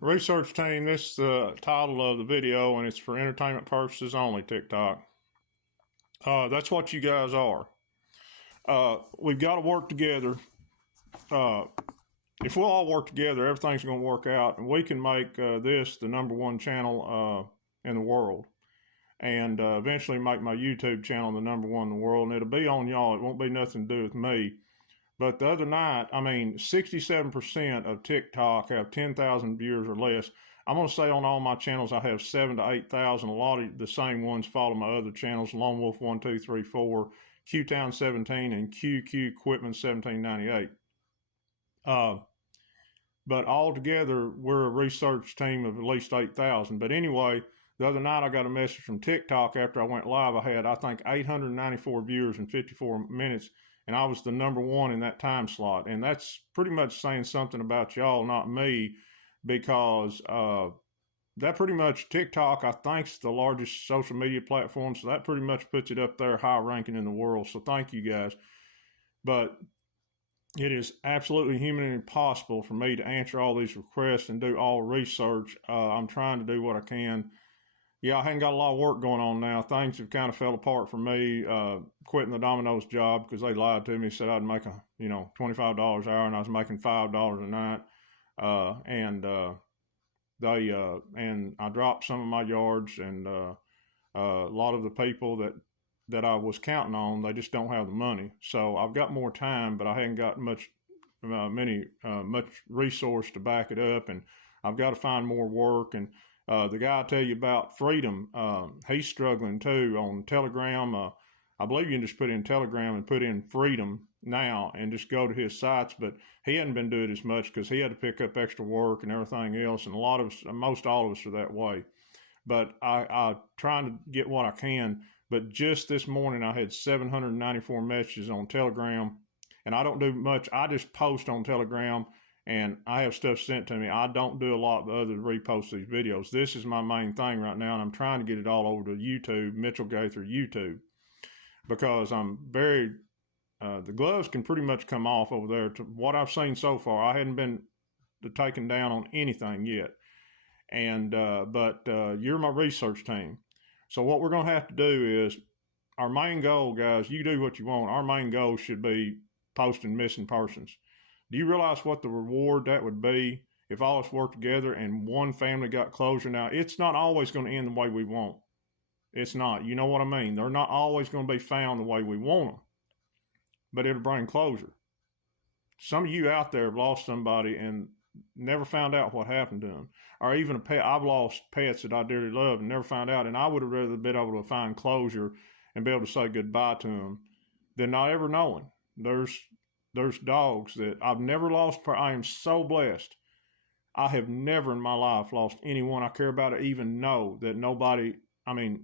Research team, this is the title of the video, and it's for entertainment purposes only, TikTok. That's what you guys are. We've got to work together. If we'll all work together, everything's going to work out, and we can make this the #1 channel in the world, and eventually make my YouTube channel the #1 in the world, and it'll be on y'all. It won't be nothing to do with me. But the other night, 67% of TikTok have 10,000 viewers or less. I'm going to say on all my channels, I have 7,000 to 8,000. A lot of the same ones follow my other channels, Lone Wolf 1234, Q-Town 17, and QQ Equipment 1798. But altogether, we're a research team of at least 8,000. But anyway, the other night I got a message from TikTok after I went live. I had, I think, 894 viewers in 54 minutes. And I was the #1 in that time slot. And that's pretty much saying something about y'all, not me, because that pretty much, TikTok, I think, is the largest social media platform. So that pretty much puts it up there high ranking in the world. So thank you guys. But it is absolutely humanly impossible for me to answer all these requests and do all research. I'm trying to do what I can. Yeah, I haven't got a lot of work going on now. Things have kind of fell apart for me, quitting the Domino's job because they lied to me, said I'd make $25 an hour, and I was making $5 a night. And I dropped some of my yards, and a lot of the people that I was counting on, they just don't have the money. So I've got more time, but I haven't got much resource to back it up, and I've got to find more work. And the guy I tell you about, Freedom, he's struggling too on Telegram. I believe you can just put in Telegram and put in Freedom now and just go to his sites, but he hadn't been doing as much because he had to pick up extra work and everything else, and a lot of us, most all of us are that way. But I'm trying to get what I can. But just this morning, I had 794 messages on Telegram, and I don't do much. I just post on Telegram, and I have stuff sent to me. I don't do a lot other than repost these videos. This is my main thing right now, and I'm trying to get it all over to YouTube, Mitchell Gaither YouTube, because I'm very, the gloves can pretty much come off over there. To what I've seen so far, I hadn't been taken down on anything yet. And but you're my research team. So what we're going to have to do is, our main goal, guys, you do what you want. Our main goal should be posting missing persons. Do you realize what the reward that would be if all of us worked together and one family got closure? Now, it's not always going to end the way we want. It's not. You know what I mean? They're not always going to be found the way we want them. But it'll bring closure. Some of you out there have lost somebody and never found out what happened to them. Or even a pet. I've lost pets that I dearly love and never found out. And I would have rather been able to find closure and be able to say goodbye to them than not ever knowing. There's dogs that I've never lost. I am so blessed. I have never in my life lost anyone I care about or even know that nobody, I've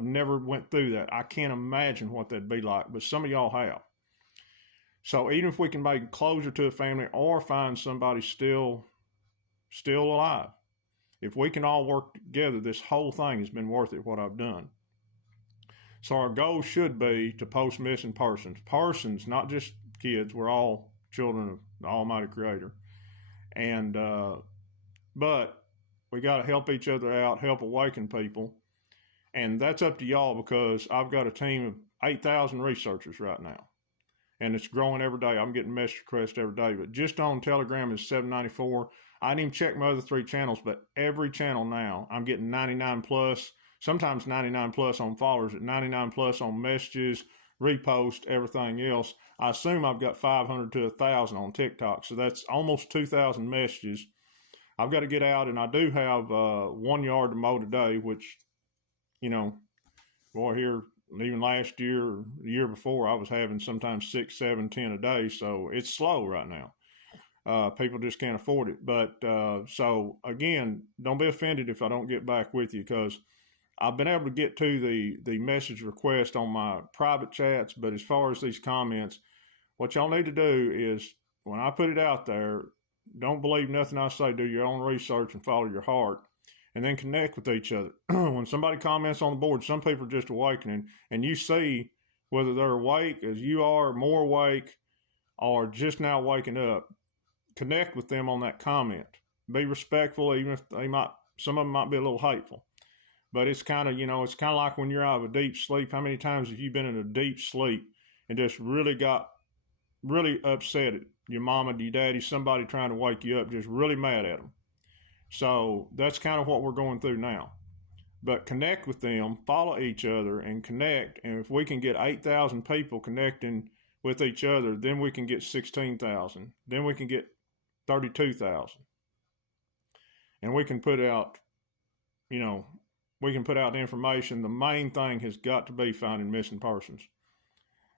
never went through that. I can't imagine what that'd be like, but some of y'all have. So even if we can make closure to a family or find somebody still alive, if we can all work together, this whole thing has been worth it, what I've done. So our goal should be to post missing persons. Persons, not just kids. We're all children of the Almighty Creator. And but we got to help each other out, help awaken people. And that's up to y'all, because I've got a team of 8,000 researchers right now. And it's growing every day. I'm getting message requests every day. But just on Telegram is 794. I didn't even check my other 3 channels, but every channel now, I'm getting 99 plus, sometimes 99 plus on followers, at 99 plus on messages, repost, everything else. I assume I've got 500 to 1,000 on TikTok. So that's almost 2,000 messages. I've got to get out, and I do have 1 yard to mow today, which, boy, here, even last year or the year before, I was having sometimes 6, 7, 10 a day. So it's slow right now. People just can't afford it. But so again, don't be offended if I don't get back with you, because I've been able to get to the message request on my private chats. But as far as these comments, what y'all need to do is, when I put it out there, don't believe nothing I say. Do your own research and follow your heart. And then connect with each other. When somebody comments on the board, some people are just awakening, and you see whether they're awake as you are, more awake, or just now waking up. connect with them on that comment. Be respectful, even if some of them might be a little hateful. But it's kind of, it's kind of like when you're out of a deep sleep. How many times have you been in a deep sleep and just really got really upset at your mama, your daddy, somebody trying to wake you up, just really mad at them? So that's kind of what we're going through now. But connect with them, follow each other, and connect. And if we can get 8,000 people connecting with each other, then we can get 16,000. Then we can get 32,000. And we can put out, we can put out information. The main thing has got to be finding missing persons.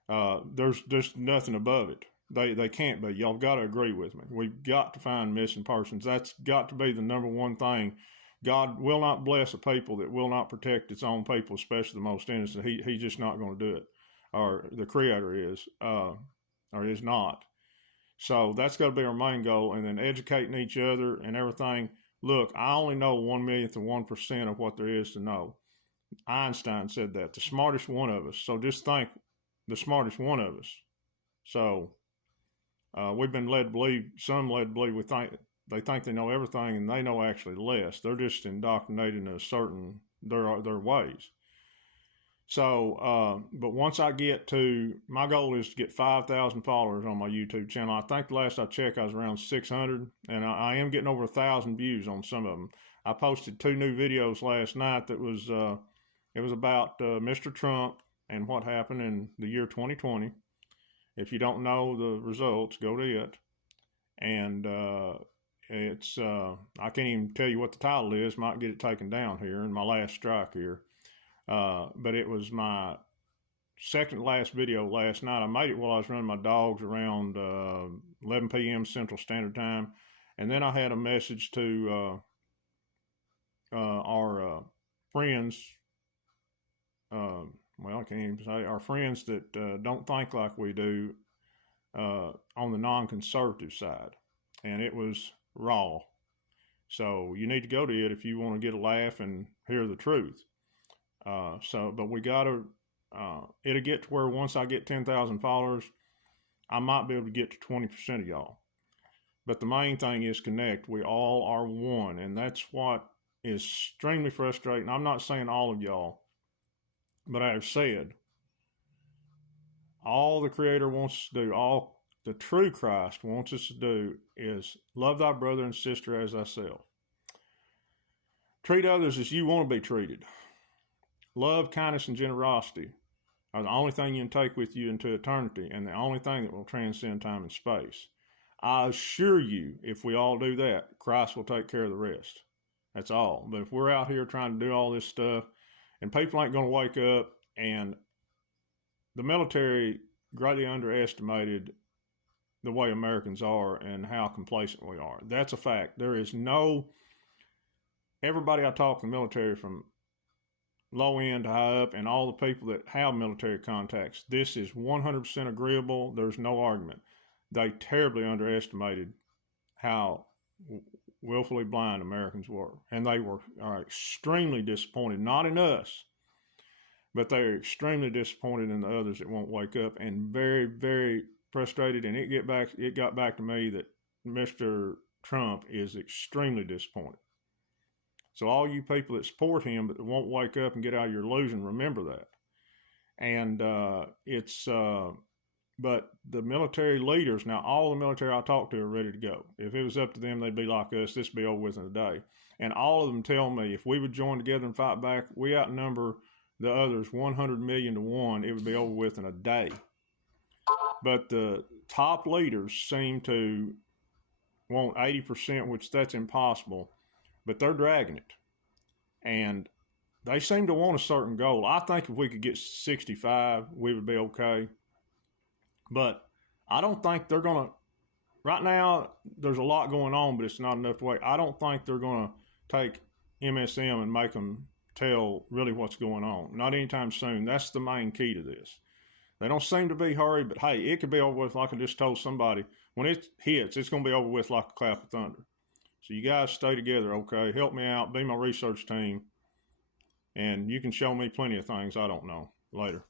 There's nothing above it. They can't be. Y'all got to agree with me. We've got to find missing persons. That's got to be the number one thing. God will not bless a people that will not protect its own people, especially the most innocent. He's just not going to do it, or the Creator is, or is not. So that's got to be our main goal, and then educating each other and everything. Look, I only know 1/1,000,000 of 1% of what there is to know. Einstein said that, the smartest one of us. So just think, the smartest one of us. So we've been led to believe, they think they know everything, and they know actually less. They're just indoctrinated in their ways. So, but once I get to, my goal is to get 5,000 followers on my YouTube channel. I think the last I checked, I was around 600, and I am getting over 1,000 views on some of them. I posted 2 new videos last night that was, it was about Mr. Trump and what happened in the year 2020. If you don't know the results, go to it. And it's, I can't even tell you what the title is. Might get it taken down here in my last strike here. But it was my second last video last night. I made it while I was running my dogs around 11 p.m. Central Standard Time. And then I had a message to our friends, well, I can't even say, our friends that don't think like we do on the non-conservative side. And it was raw. So you need to go to it if you want to get a laugh and hear the truth. But we got to, it'll get to where once I get 10,000 followers, I might be able to get to 20% of y'all. But the main thing is connect. We all are one. And that's what is extremely frustrating. I'm not saying all of y'all, but I have said, all the Creator wants us to do, all the true Christ wants us to do is love thy brother and sister as thyself. Treat others as you want to be treated. Love, kindness, and generosity are the only thing you can take with you into eternity, and the only thing that will transcend time and space. I assure you, if we all do that, Christ will take care of the rest. That's all. But if we're out here trying to do all this stuff, and people ain't going to wake up, and the military greatly underestimated the way Americans are and how complacent we are. That's a fact. There is everybody I talk to in the military, from low end to high up, and all the people that have military contacts, this is 100% agreeable. There's no argument. They terribly underestimated how willfully blind Americans were. And they are extremely disappointed, not in us, but they're extremely disappointed in the others that won't wake up, and very, very frustrated. And it got back to me that Mr. Trump is extremely disappointed. So all you people that support him but won't wake up and get out of your illusion, remember that. And but the military leaders, now all the military I talk to are ready to go. If it was up to them, they'd be like us. This would be over with in a day. And all of them tell me if we would join together and fight back, we outnumber the others 100 million to 1. It would be over with in a day. But the top leaders seem to want 80%, which that's impossible. But they're dragging it. And they seem to want a certain goal. I think if we could get 65, we would be okay. But I don't think they're going to, right now, there's a lot going on, but it's not enough to wait. I don't think they're going to take MSM and make them tell really what's going on. Not anytime soon. That's the main key to this. They don't seem to be hurried, but hey, it could be over with, like I just told somebody. When it hits, it's going to be over with like a clap of thunder. So you guys stay together, okay? Help me out. Be my research team. And you can show me plenty of things I don't know. Later.